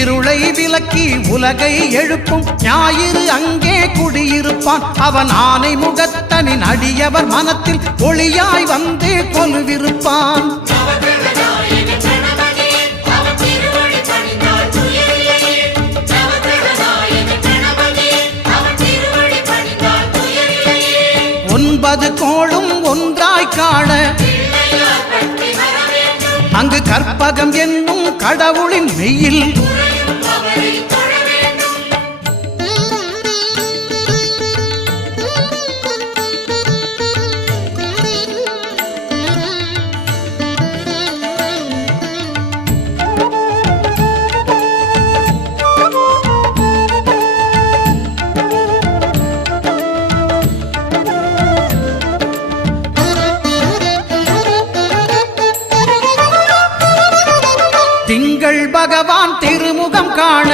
இருளை விலக்கி உலகை எழுப்பும் ஞாயிறு அங்கே குடியிருப்பான். அவன் ஆனை முகத்தனின் அடியவர் மனத்தில் ஒளியாய் வந்து கொலுவிருப்பான். ஒன்பது கோளும் ஒன்றாய் காண அங்கு கற்பகம் என்னும் கடவுளின் மெய்யில் திங்கள் பகவான் திருமுகம் காண